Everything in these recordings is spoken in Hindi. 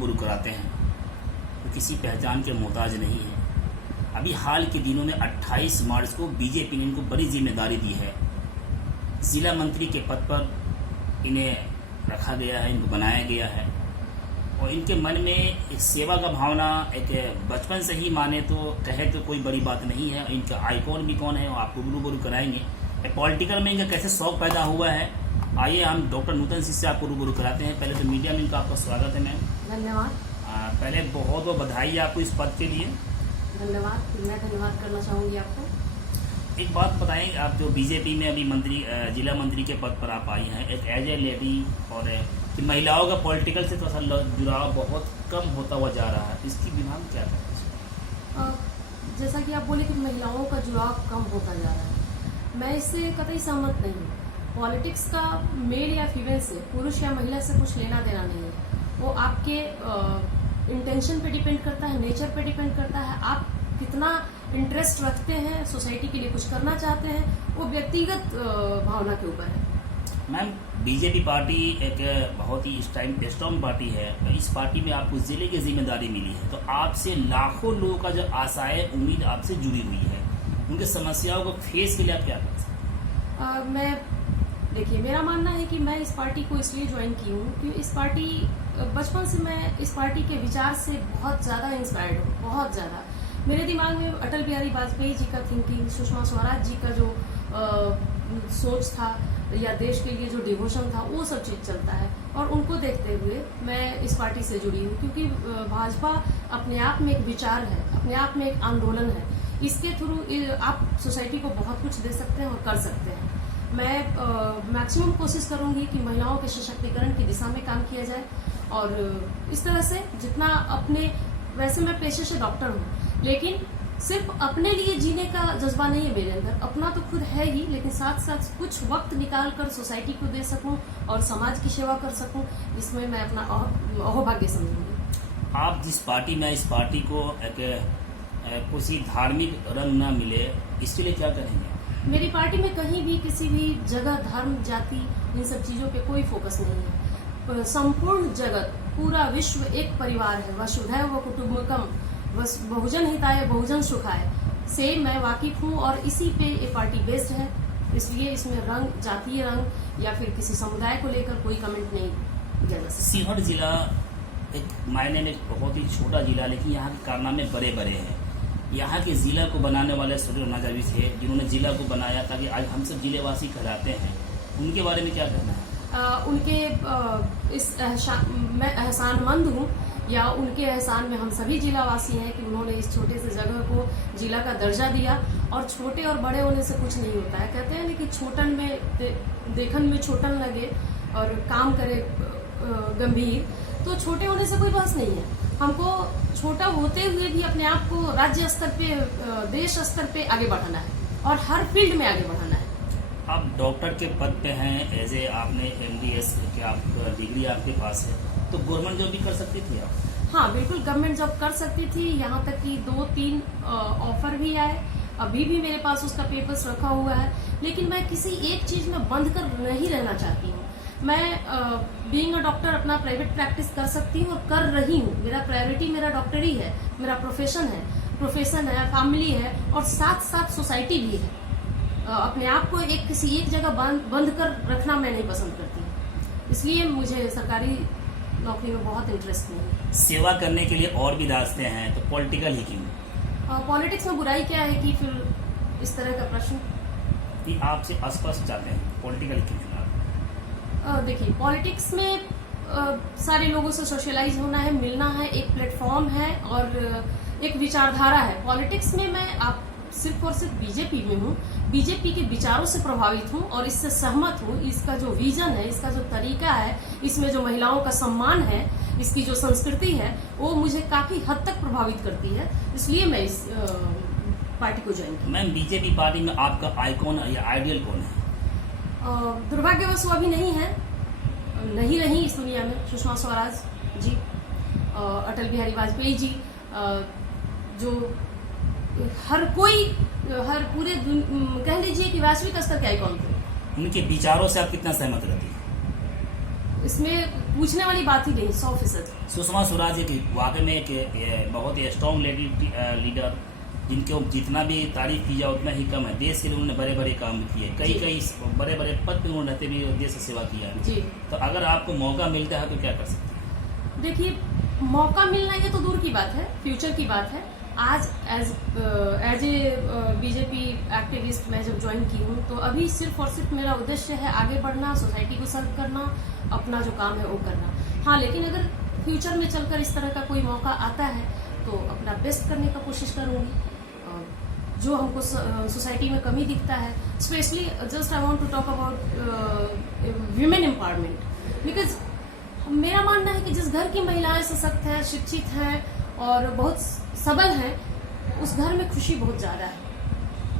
रूबरू कराते हैं, वो किसी पहचान के मोहताज नहीं है। अभी हाल के दिनों में 28 मार्च को बीजेपी ने इनको बड़ी जिम्मेदारी दी है। जिला मंत्री के पद पर इन्हें रखा गया है, इनको बनाया गया है और इनके मन में एक सेवा का भावना एक बचपन से ही माने तो कहे तो कोई बड़ी बात नहीं है। इनका आइकॉन भी कौन है वो आपको रूबरू कराएंगे। पॉलिटिकल में इनका कैसे शौक पैदा हुआ है, आइए हम डॉक्टर नूतन सिंह से आपको रूबरू कराते हैं। पहले तो मीडिया में इनका आपका स्वागत है मैम। धन्यवाद। पहले बहुत बहुत बधाई आपको इस पद के लिए। धन्यवाद। मैं धन्यवाद करना चाहूँगी आपको। एक बात बताएं, आप जो बीजेपी में अभी जिला मंत्री के पद पर आप आई हैं, एक एज ए लेडी, और कि महिलाओं का पॉलिटिकल से थोड़ा सा जुड़ाव बहुत कम होता हुआ जा रहा है, इसकी विभाग क्या करें? जैसा कि आप बोले कि महिलाओं का जुड़ाव कम होता जा रहा है, मैं इससे कतई सहमत नहीं हूँ। पॉलिटिक्स का मेल या फीमेल से, पुरुष या महिला से कुछ लेना देना नहीं है। वो आपके इंटेंशन पे डिपेंड करता है, नेचर पे डिपेंड करता है, आप कितना इंटरेस्ट रखते हैं, सोसाइटी के लिए कुछ करना चाहते हैं, वो व्यक्तिगत भावना के ऊपर है। मैम, बीजेपी पार्टी एक बहुत ही स्ट्रॉन्ग पार्टी है। तो इस पार्टी में आपको जिले की जिम्मेदारी मिली है, तो आपसे लाखों लोगों का जो आशाएं उम्मीद आपसे जुड़ी हुई है, उनकी समस्याओं को फेस के लिए आप क्या कर सकते हैं? देखिए, मेरा मानना है कि मैं इस पार्टी को इसलिए ज्वाइन की हूँ कि इस पार्टी बचपन से मैं इस पार्टी के विचार से बहुत ज़्यादा इंस्पायर्ड हूँ, बहुत ज़्यादा। मेरे दिमाग में अटल बिहारी वाजपेयी जी का थिंकिंग, सुषमा स्वराज जी का जो सोच था या देश के लिए जो डिवोशन था, वो सब चीज़ चलता है और उनको देखते हुए मैं इस पार्टी से जुड़ी हूँ। क्योंकि भाजपा अपने आप में एक विचार है, अपने आप में एक आंदोलन है। इसके थ्रू आप सोसाइटी को बहुत कुछ दे सकते हैं और कर सकते हैं। मैं मैक्सिमम कोशिश करूंगी कि महिलाओं के सशक्तिकरण की दिशा में काम किया जाए और इस तरह से जितना अपने, वैसे मैं पेशे से डॉक्टर हूँ, लेकिन सिर्फ अपने लिए जीने का जज्बा नहीं है मेरे अंदर। अपना तो खुद है ही, लेकिन साथ साथ कुछ वक्त निकाल कर सोसाइटी को दे सकूं और समाज की सेवा कर सकूं, इसमें मैं अपना अहोभाग्य समझूंगी। आप जिस पार्टी में, इस पार्टी को किसी धार्मिक रंग न मिले, इसके लिए क्या करेंगे? मेरी पार्टी में कहीं भी किसी भी जगह धर्म, जाति, इन सब चीजों पे कोई फोकस नहीं है। संपूर्ण जगत, पूरा विश्व एक परिवार है। वसुधैव कुटुम्बकम, बहुजन हिताय बहुजन सुखाय से मैं वाकिफ हूँ और इसी पे ये पार्टी बेस्ड है। इसलिए इसमें रंग, जातीय रंग या फिर किसी समुदाय को लेकर कोई कमेंट नहीं किया जा सकता। सीहोर जिला एक मायने में बहुत ही छोटा जिला, लेकिन यहाँ के कारनामे बड़े बड़े हैं। यहाँ के जिला को बनाने वाले सूर्य नाजावी थे, जिन्होंने जिला को बनाया ताकि आज हम सब जिलेवासी कहलाते हैं। उनके बारे में क्या कहना है? मैं एहसानमंद हूँ, या उनके एहसान में हम सभी जिलावासी हैं कि उन्होंने इस छोटे से जगह को जिला का दर्जा दिया। और छोटे और बड़े होने से कुछ नहीं होता है। कहते हैं ना कि छोटन में देखन में छोटन लगे और काम करे गंभीर, तो छोटे होने से कोई बहस नहीं है। हमको छोटा होते हुए भी अपने आप को राज्य स्तर पे, देश स्तर पे आगे बढ़ाना है और हर फील्ड में आगे बढ़ाना है। आप डॉक्टर के पद पे हैं, एज ए आपने MDS के आप डिग्री आपके पास है, तो गवर्नमेंट जॉब भी कर सकती थी आप? हाँ, बिल्कुल गवर्नमेंट जॉब कर सकती थी। यहाँ तक कि 2-3 ऑफर भी आए, अभी भी मेरे पास उसका पेपर्स रखा हुआ है। लेकिन मैं किसी एक चीज में बंद कर नहीं रहना चाहती हूँ। मैं बीइंग अ डॉक्टर अपना प्राइवेट प्रैक्टिस कर सकती हूँ और कर रही हूँ। मेरा प्रायोरिटी मेरा डॉक्टरी है, मेरा प्रोफेशन है, फैमिली है और साथ साथ सोसाइटी भी है। अपने आप को किसी एक जगह बंद कर रखना मैं नहीं पसंद करती, इसलिए मुझे सरकारी नौकरी में बहुत इंटरेस्ट नहीं है। सेवा करने के लिए और भी रास्ते हैं, तो पॉलिटिकल ही क्यों? पॉलिटिक्स में बुराई क्या है कि फिर इस तरह का प्रश्न कि आपसे स्पष्ट चाहते हैं, पॉलिटिकल क्यों चुना? देखिए, पॉलिटिक्स में सारे लोगों से सोशलाइज होना है, मिलना है, एक प्लेटफॉर्म है और एक विचारधारा है। पॉलिटिक्स में मैं आप सिर्फ और सिर्फ बीजेपी में हूँ, बीजेपी के विचारों से प्रभावित हूँ और इससे सहमत हूँ। इसका जो विजन है, इसका जो तरीका है, इसमें जो महिलाओं का सम्मान है, इसकी जो संस्कृति है, वो मुझे काफी हद तक प्रभावित करती है। इसलिए मैं इस पार्टी को ज्वाइन की। मैम, बीजेपी पार्टी में आपका आइकॉन या आइडियल कौन है? दुर्भाग्यवश वो अभी नहीं है, नहीं रही इस दुनिया में। सुषमा स्वराज जी, अटल बिहारी वाजपेयी जी, जो हर पूरे कह लीजिए कि वैश्विक स्तर के आइकॉन थे। उनके विचारों से आप कितना सहमत रहती हैं? इसमें पूछने वाली बात ही नहीं, 100%। सुषमा स्वराज एक वाकई में एक बहुत ही स्ट्रॉन्ग लीडर, जिनके जितना भी तारीफ की जाए उतना ही कम है। देश के लिए उन्होंने बड़े बड़े काम किए, कई बड़े बड़े पद पे उन्होंने रहते भी देश की सेवा किया है। जी। तो अगर आपको मौका मिलता है तो क्या कर सकते हैं? देखिए, मौका मिलना ये तो दूर की बात है, फ्यूचर की बात है। आज एज ए बीजेपी एक्टिविस्ट मैं जब ज्वाइन की हूँ, तो अभी सिर्फ और सिर्फ मेरा उद्देश्य है आगे बढ़ना, सोसाइटी को सर्व करना, अपना जो काम है वो करना। हाँ, लेकिन अगर फ्यूचर में चलकर इस तरह का कोई मौका आता है तो अपना बेस्ट करने का कोशिश करूँगी। जो हमको सोसाइटी में कमी दिखता है, specially just I want to talk about women empowerment, because मेरा मानना है कि जिस घर की महिलाएं सशक्त हैं, शिक्षित हैं और बहुत सबल हैं, उस घर में खुशी बहुत ज्यादा है।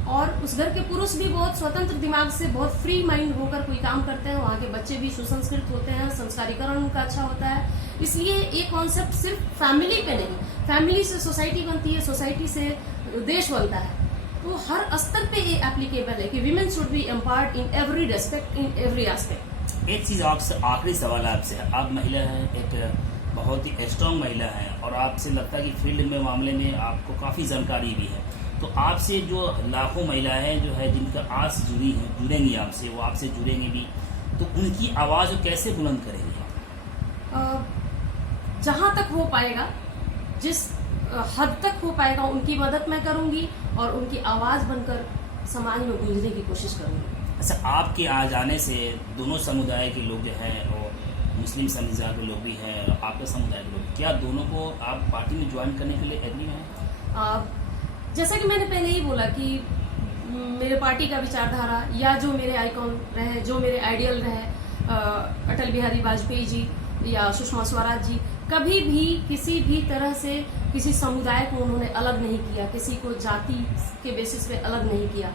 और उस घर के पुरुष भी बहुत स्वतंत्र दिमाग से, बहुत फ्री माइंड होकर कोई काम करते हैं। वहाँ के बच्चे भी सुसंस्कृत होते हैं, संस्कारीकरण उनका अच्छा होता है। इसलिए ये कॉन्सेप्ट सिर्फ फैमिली पे नहीं, फैमिली से सोसाइटी बनती है, सोसाइटी से देश बनता है। तो हर स्तर पे ये एप्लीकेबल है कि women should be empowered in every respect, in every aspect. एक चीज आपसे, आखिरी सवाल आपसे है। आप महिला हैं, एक बहुत ही स्ट्रांग महिला हैं, और आपसे लगता है कि फील्ड में मामले में आपको काफी जानकारी भी है। तो आपसे जो लाखों महिलाएं जो है जिनका आस जुड़ेंगी आपसे, वो आपसे जुड़ेंगी भी, तो उनकी आवाज कैसे बुलंद करेंगे आप? जहां तक हो पाएगा, जिस हद तक हो पाएगा, उनकी मदद मैं करूंगी और उनकी आवाज बनकर समाज में गूंजने की कोशिश करूंगी। अच्छा, आपके आ जाने से दोनों समुदाय के लोग जो हैं, और मुस्लिम समुदाय के लोग भी हैं, आपके समुदाय के लोग, क्या दोनों को आप पार्टी में ज्वाइन करने के लिए एग्री हैं? जैसा कि मैंने पहले ही बोला कि मेरे पार्टी का विचारधारा या जो मेरे आइकॉन रहे, जो मेरे आइडियल रहे, अटल बिहारी वाजपेयी जी या सुषमा स्वराज जी, कभी भी किसी भी तरह से किसी समुदाय को उन्होंने अलग नहीं किया, किसी को जाति के बेसिस पे अलग नहीं किया।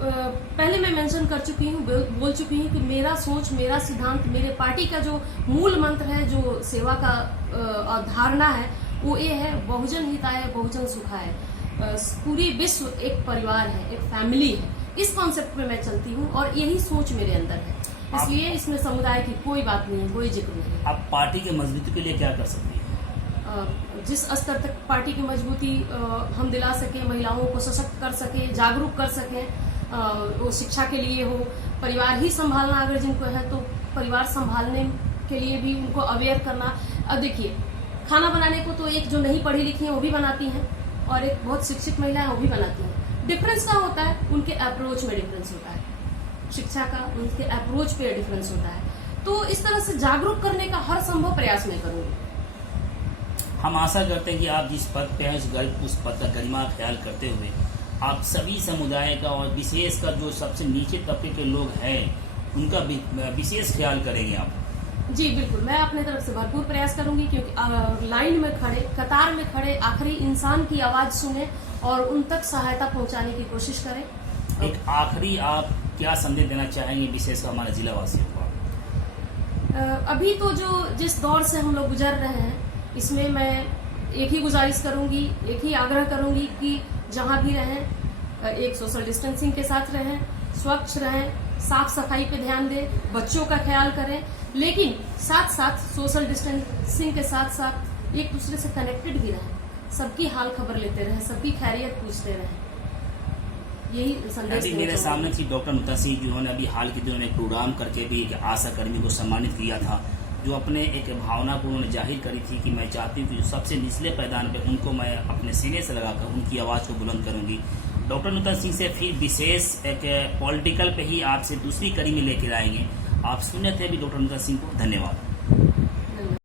पहले मैं मेंशन कर चुकी हूँ, बोल चुकी हूँ कि मेरा सोच, मेरा सिद्धांत, मेरे पार्टी का जो मूल मंत्र है, जो सेवा का धारणा है, वो ये है, बहुजन हिताय बहुजन सुखाय। पूरी विश्व एक परिवार है, एक फैमिली है। इस कॉन्सेप्ट पे मैं चलती हूँ और यही सोच मेरे अंदर है। इसलिए इसमें समुदाय की कोई बात नहीं है, कोई जिक्र नहीं है। आप पार्टी की मजबूती के लिए क्या कर सकती हैं? जिस स्तर तक पार्टी की मजबूती हम दिला सके, महिलाओं को सशक्त कर सके, जागरूक कर सके, वो शिक्षा के लिए हो, परिवार ही संभालना अगर जिनको है तो परिवार संभालने के लिए भी उनको अवेयर करना। अब देखिए, खाना बनाने को तो एक जो नहीं पढ़ी लिखी है वो भी बनाती हैं, और एक बहुत शिक्षित महिला है वो भी बनाती हैं। डिफरेंस क्या होता है? उनके अप्रोच में डिफरेंस होता है, शिक्षा का उनके अप्रोच पे डिफरेंस होता है। तो इस तरह से जागरूक करने का हर संभव प्रयास मैं करूंगी। हम आशा करते हैं कि आप जिस पद पे हैं उस पद का गरिमा ख्याल करते हुए आप सभी समुदाय का, और विशेष कर जो सबसे नीचे तबके के लोग हैं, उनका विशेष ख्याल करेंगे आप। जी बिल्कुल, मैं अपने तरफ से भरपूर प्रयास करूंगी, क्योंकि लाइन में खड़े, कतार में खड़े आखिरी इंसान की आवाज सुने और उन तक सहायता पहुंचाने की कोशिश करें। एक आखिरी आप क्या संदेश देना चाहेंगे विशेषकर हमारे जिला वासियों को? अभी तो जिस दौर से हम लोग गुजर रहे हैं, इसमें मैं एक ही गुजारिश करूंगी, एक ही आग्रह करूंगी कि जहां भी रहें, एक सोशल डिस्टेंसिंग के साथ रहें, स्वच्छ रहें, साफ सफाई पे ध्यान दें, बच्चों का ख्याल करें, लेकिन साथ साथ सोशल डिस्टेंसिंग के साथ साथ एक दूसरे से कनेक्टेड भी रहें, सबकी हाल खबर लेते रहें, सबकी खैरियत पूछते रहें। यही संदेश अभी मेरे सामने थी डॉक्टर नुता सिंह, जिन्होंने अभी हाल के दिनों में प्रोग्राम करके भी एक आशा कर्मी को सम्मानित किया था, जो अपने एक भावना को उन्होंने जाहिर करी थी कि मैं चाहती हूँ कि जो सबसे निचले पैदान पे उनको मैं अपने सीने से लगाकर उनकी आवाज़ को बुलंद करूंगी। डॉक्टर नुता सिंह से फिर विशेष एक पॉलिटिकल पे ही आपसे दूसरी कड़ी में लेकर आएंगे। आप सुने थे अभी डॉक्टर नुता सिंह को। धन्यवाद।